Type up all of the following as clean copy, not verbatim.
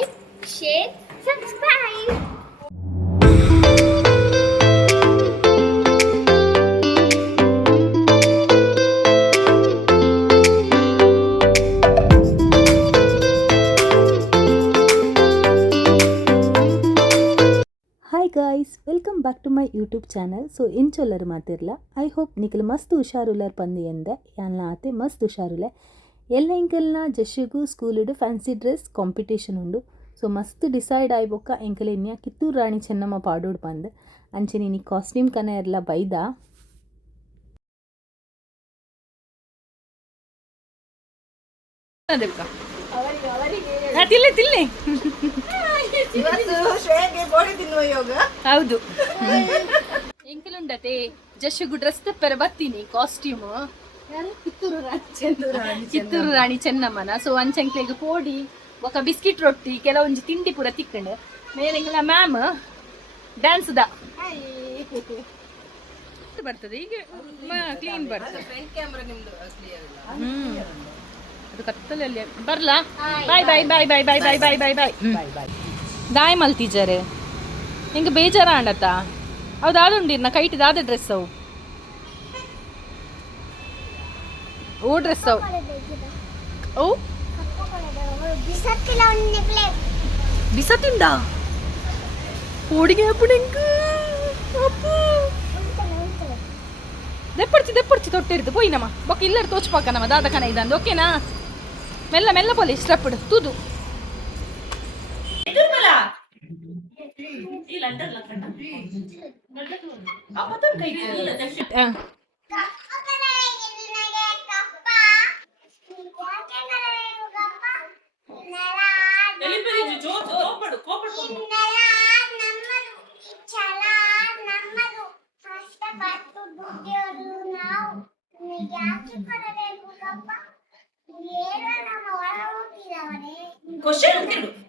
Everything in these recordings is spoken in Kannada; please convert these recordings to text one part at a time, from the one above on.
like, share, subscribe. Hi guys, welcome back to my YouTube channel. So ಎಂಚೊಲ್ಲರು ಮಾತಿರಲ್ಲ. ಐ ಹೋಪ್ ನಿಖಲ್ ಮಸ್ತ್ ಹುಷಾರುಲ್ಲರ್ ಪಂದು ಎಂದೆ ಯಾನ್ಲ ಆತೆ ಮಸ್ತ್ ಹುಷಾರುಲೆ. ಎಲ್ಲ ಎಂಕಲ್ನ ಜಶ್ಶಿಗೂ ಸ್ಕೂಲಿಡು ಫ್ಯಾನ್ಸಿ ಡ್ರೆಸ್ ಕಾಂಪಿಟೇಷನ್ ಉಂಡು. ಸೊ ಮಸ್ತ್ ಡಿಸೈಡ್ ಆಯ್ಬೊಕ್ಕ ಎಂಕಲ್ ಇನ್ಯ ಕಿತ್ತೂರು ರಾಣಿ ಚೆನ್ನಮ್ಮ ಪಾಡೋಡು ಬಂದು ಅಂಚೆ ನೀನು ಕಾಸ್ಟ್ಯೂಮ್ ಕನ ಎಲ್ಲ ಬೈದ ಹೌದು ಎಂಕಲುಂಡತೆ ಜಶ್ಶಿಗೂ ಡ್ರೆಸ್ ತೆಪ್ಪರೆ ಬತ್ತೀನಿ ಕಾಸ್ಟ್ಯೂಮ್ ಕಿತ್ತೂರು ರಾಣಿ ಚೆನ್ನಮ್ಮನ. ಸೊ ಅಂಚೆಂಕ್ಲೆಗ್ ಪೋಡಿ ఒక ಬಿಸ್ಕಿಟ್ ರೊಟ್ಟಿ ಕೆಲವೊಂಜಿ ತಿಂಡಿ ಪೂರ ತಿಕ್ಕಂಡು ಮೇಲೆಂಗಲ ಮ್ಯಾಮ್ ಡ್ಯಾನ್ಸ್ ದ ಬರ್ತದೆ ಈಗ ಕ್ಲೀನ್ ಬರ್ತದೆ. ಅದು ಕತ್ತಲಲ್ಲಿ ಬರ್ಲಾ. ಬಾಯ್ ಬಾಯ್ ಬಾಯ್ ಬಾಯ್ ಬಾಯ್ ಬಾಯ್ ಬಾಯ್ ಬಾಯ್ ಬಾಯ್ ಬಾಯ್ ದಾಯ್ ಮಲ್ತಿದ್ದಾರೆ ಹೆಂಗೆ ಬೇಜಾರ ಅಂಡತ್ತ ಹೌದು ಆದುಂಡಿರ್ನ ಕೈಟಿದಾದ ಡ್ರೆಸ್ ಅವು ಓ ಡ್ರೆಸ್ ಅವು ಓ ಬಿಸತ್ತಿಂದ ಓಡಿಗೆ ಅಪ್ಪು ದೆಪ್ಪಡ್ಚಿ ತೊಟ್ಟಿರ್ದು ಪೋಯ್ ನಮ್ಮ ಬೊಕ್ಕ ಇಲ್ಲರು ತೋಚ್ಪಾಕ ನಮ್ಮ ದಾದ ಕನ ಇದಂದು ಓಕೆನಾ. ಮೆಲ್ಲ ಮೆಲ್ಲ ಪೋಲಿ ಸ್ಟೆಪ್ಪಡು ತೂದು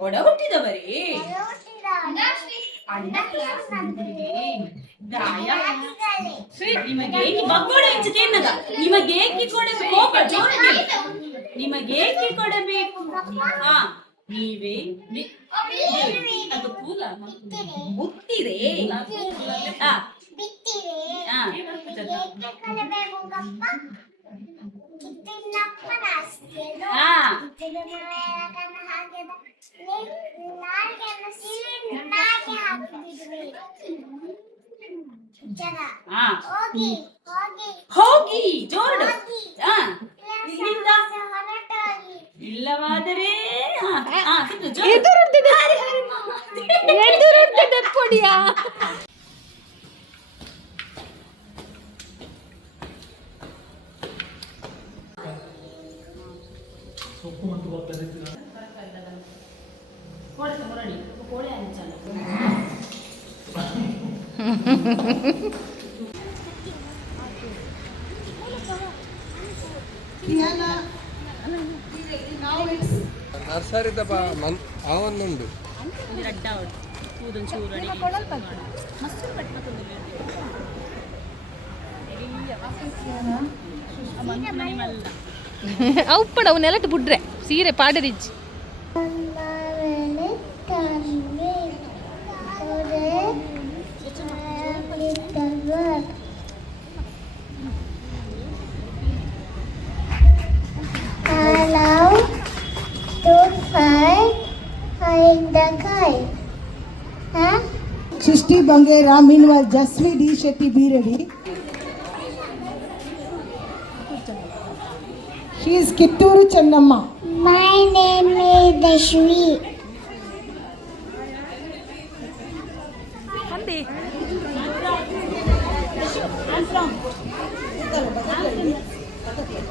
ಒಡ ಹುಟ್ಟಿದವರೇ ನಿಮಗೆ ಕೊಡಬೇಕು ಹಾ ನೀವೇ ಅದು ಕೂಲ ಮುತ್ತಿರೇ ಹೋಗಿ ಜೋರ್ಡು ಇಲ್ಲವಾದರೆ ಪೊಡಿಯಾ ನರ್ಸರಿದಪ್ಪ ಅವನ್ನುಂಡು ಉಪ್ಪಡ ಅವು ನೆಲಟ್ಟು ಬಿಡ್ರೆ ಸೀರೆ ಪಾಡರಿಜ್ಜಿ Srishti Bangera, meanwhile Jasvi D. Shetty be ready. She is Kitturu Chennamma. My name is Dashvi.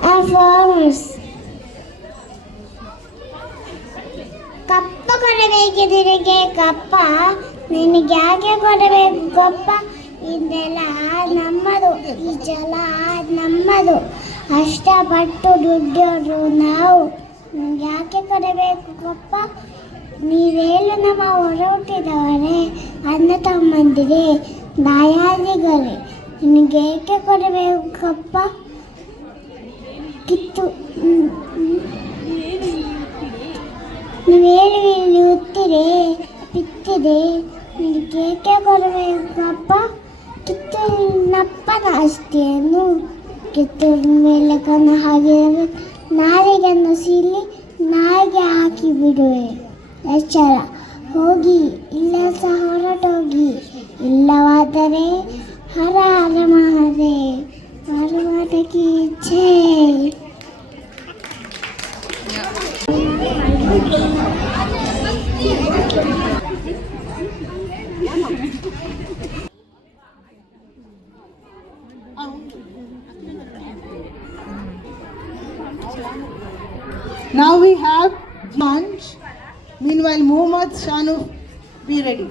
I'm from ಕಪ್ಪ ಕೊಡಬೇಕಿದ್ರಿಗೆ ಕಪ್ಪ ನಿನಗೆ ಯಾಕೆ ಕೊಡಬೇಕು ಕಪ್ಪ ಇದೆಲ್ಲ ನಮ್ಮದು ಈ ಜಲ ನಮ್ಮದು ಕಷ್ಟಪಟ್ಟು ದುಡ್ಡೋರು ನಾವು ಯಾಕೆ ಕೊಡಬೇಕು ಕಪ್ಪ ನೀವೇನು ನಮ್ಮ ಹೊರ ಹುಟ್ಟಿದವರೇ ಅಣ್ಣ ತಮ್ಮಂದಿರೇ ದಾಯಾದಿಗಳೇ ನಿನಗೆ ಏಕೆ ಕೊಡಬೇಕು ಕಪ್ಪ ಕಿತ್ತು ನೀವು ಹೇಳಿ ಉತ್ತಿರೆ ಬಿತ್ತಿದೆ ನಿನಗೆ ಏಕೆ ಕೊಡಬೇಕಪ್ಪ ಕಿತ್ತೂರಿನಪ್ಪನ ಅಷ್ಟೇನು ಕಿತ್ತೂರಿನ ಮೇಲೆ ಕಣ್ಣು ಹಾಕಿರಬೇಕು ನಾಲಿಗೆಯನ್ನು ಸೀಲಿ ನಾಯಿಗೆ ಹಾಕಿ ಬಿಡುವೆ ಎಚ್ಚರ ಹೋಗಿ ಇಲ್ಲ ಸಹ ಹೊರಟೋಗಿ ಇಲ್ಲವಾದರೆ ಹರ ಹರ ಮಹದೇ ಹರವಾದಕ್ಕೆ ಇಚ್ಛೆ. Now we have lunch. Meanwhile, Muhammad Shanu, be ready.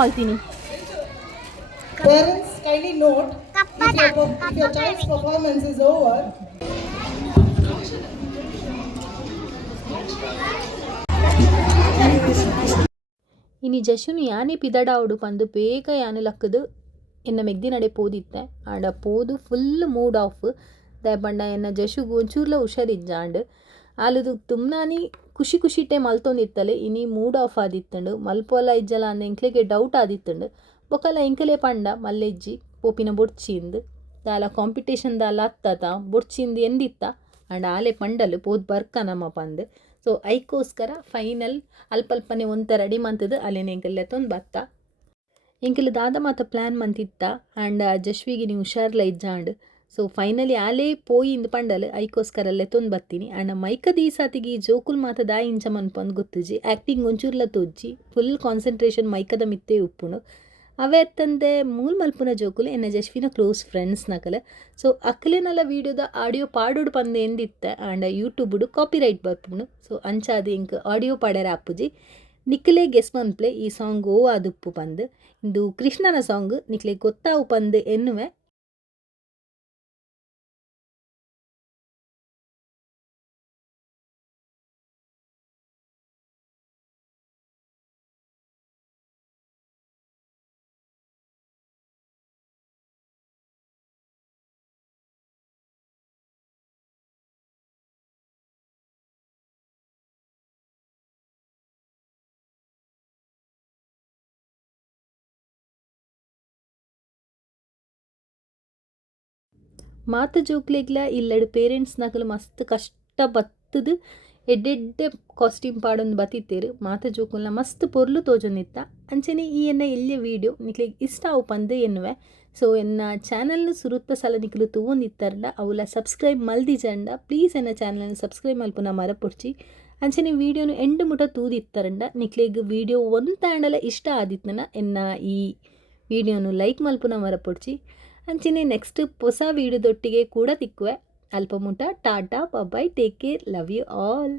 ಮಾಡ್ತೀನಿ. Parents, kindly note, if your child's performance is over, ಇನಿ ಜಶುನು ಯಾನೆ ಪಿದಡಾವುಡು ಪಂದು ಬೇಗ ಯಾನೆ ಲಕ್ಕದು ಎನ್ನ ಮೆಗ್ದಿ ನಡೆ ಪೋದಿತ್ತೆ ಆಂಡ ಪೋದು ಫುಲ್ ಮೂಡ್ ಆಫ್ ದಯಪಂಡ ಎನ್ನ ಜಶುಗು ಒಂಚೂರ್ಲ ಹುಷಾರಿಜ್ಜಾಂಡ್ ಆಲದು ತುಮ್ನಾನಿ ಖುಷಿ ಖುಷಿಟ್ಟೆ ಮಲ್ತೊಂದಿತ್ತಲೆ ಇನಿ ಮೂಡ್ ಆಫ್ ಆದಿತ್ತಂಡು ಮಲ್ಪೊಲ ಇಜ್ಜಲ ಅಂದ ಎಂಕ್ಲೆಗೆ ಡೌಟ್ ಆದಿತ್ತಂಡು ಬೊಕಲ ಎಂಕಲೆ ಪಂಡ ಮಲ್ಲೆಜ್ಜಿ ಪೋಪಿನ ಬೊಡ್ಚಿಂದು ದಾಲ ಕಾಂಪಿಟೇಷನ್ ದಾಲ ಹತ್ತತ ಬೊಡ್ಚಿಂದು ಎಂದಿತ್ತ ಆಂಡ ಆಲೆ ಪಂಡಲು ಪೋದ್ ಬರ್ಕ ನಮ್ಮ ಪಂದು ಸೊ ಐಕೋಸ್ಕರ ಫೈನಲ್ ಅಲ್ಪಲ್ಪನೆ ಒಂತ ರೆಡಿ ಮಂತದ್ದು ಅಲ್ಲೇನು ಎಂಕಲ್ಲೆ ತೊಂದು ಬತ್ತ ಎಂಕಲ್ ದಾದ ಮಾತ ಪ್ಲ್ಯಾನ್ ಮಂತಿತ್ತ ಆ್ಯಂಡ್ ಜಶ್ವಿಗೆ ನೀವು ಹುಷಾರ್ಲ ಇಜ್ಜಾಂಡ್ ಸೊ ಫೈನಲಿ ಆಲೇ ಪೋಯಿ ಇಂದು ಪಂಡಲ್ ಐಕೋಸ್ಕರಲ್ಲೇ ತೊಂದು ಬರ್ತೀನಿ ಆ್ಯಂಡ್ ಮೈಕದ ಈ ಸಾತಿಗೆ ಜೋಕುಲ್ ಮಾತ ದಾಯಿ ಇಂಚ ಮನ್ಪಂದು ಗೊತ್ತುಜಿ ಆ್ಯಕ್ಟಿಂಗ್ ಒಂಚೂರ್ಲ ತೋಜ್ಜಿ ಫುಲ್ ಕಾನ್ಸಂಟ್ರೇಷನ್ ಮೈಕದ ಮಿತ್ತೇ ಉಪ್ಪುನು ಅವೇ ತಂದೆ ಮೂಲ್ ಮಲ್ಪುನ ಜೋಕುಲು ಎನ್ನ ಜಶ್ವಿನ ಕ್ಲೋಸ್ ಫ್ರೆಂಡ್ಸ್ ನಕಲ ಸೊ ಅಕ್ಕಲೇನಲ್ಲ ವೀಡಿಯೋದ ಆಡಿಯೋ ಪಾಡೋಡು ಪಂದೆ ಎಂದಿತ್ತ ಆ್ಯಂಡ್ ಯೂಟ್ಯೂಬ್ಡು ಕಾಪಿರೈಟ್ ಬರ್ಪುನು ಸೊ ಅಂಚಾದ ಇಂಕ್ ಆಡಿಯೋ ಪಾಡ್ಯಾರ ಆಪುಜಿ ನಿಕ್ಲೆ ಗೆಸ್ ಮನ್ಪ್ಲೆ ಈ ಸಾಂಗ್ ಓ ಆದುಪ್ಪು ಪಂದು ಇಂದು ಕೃಷ್ಣನ ಸಾಂಗ್ ನಿಕ್ಲೆ ಗೊತ್ತಾವು ಪಂದು ಎನ್ನುವೆ ಮಾತು ಜೋಕ್ಲೆಗ್ಲ ಇಲ್ಲಡು ಪೇರೆಂಟ್ಸ್ ನಕಲು ಮಸ್ತ್ ಕಷ್ಟ ಬತ್ತದು ಎಡ್ಡೆಡ್ಡೆ ಕಾಸ್ಟ್ಯೂಮ್ ಪಾಡೊಂದು ಬತ್ತಿತ್ತೇರು ಮಾತು ಜೋಕುಲ್ನ ಮಸ್ತ್ ಪೊರ್ಲು ತೋಜೊಂದಿತ್ತ ಅಂಚನೆ ಈ ಎನ್ನ ಇಲ್ಲಿಯ ವೀಡಿಯೋ ನಿಕ್ಲೆಗ್ ಇಷ್ಟ ಅವು ಪಂದೆ ಎನ್ನುವೆ ಸೊ ಎನ್ನ ಚಾನಲ್ನು ಸುರುತ್ತ ಸಲ ನಿಕ್ಲು ತೂವೊಂದಿತ್ತಾರಲ್ಲ ಅವಲ ಸಬ್ಸ್ಕ್ರೈಬ್ ಮಲ್ದಿಜಂಡ ಪ್ಲೀಸ್ ಎನ್ನ ಚಾನಲ್ನ ಸಬ್ಸ್ಕ್ರೈಬ್ ಮಲ್ಪುನ ಮರಪುಡ್ಚಿ ಅಂಚನೆ ವೀಡಿಯೋನು ಎಂಡು ಮುಟ ತೂದಿತ್ತಾರಂಡ ನಿಕ್ಲೆಗ್ ವೀಡಿಯೋ ಒಂತಾಂಡಲ ಇಷ್ಟ ಆದಿತ್ತನ ಎನ್ನ ಈ ವೀಡಿಯೋನು ಲೈಕ್ ಮಲ್ಪುನ ಮರಪುಡ್ಚಿ ಅಂಚನೆ ನೆಕ್ಸ್ಟ್ ಹೊಸ ವೀಡಿಯೋದೊಟ್ಟಿಗೆ ಕೂಡ ತಿಕ್ಕುವೆ ಅಲ್ಪ ಮುಟ tata bye take care love you all.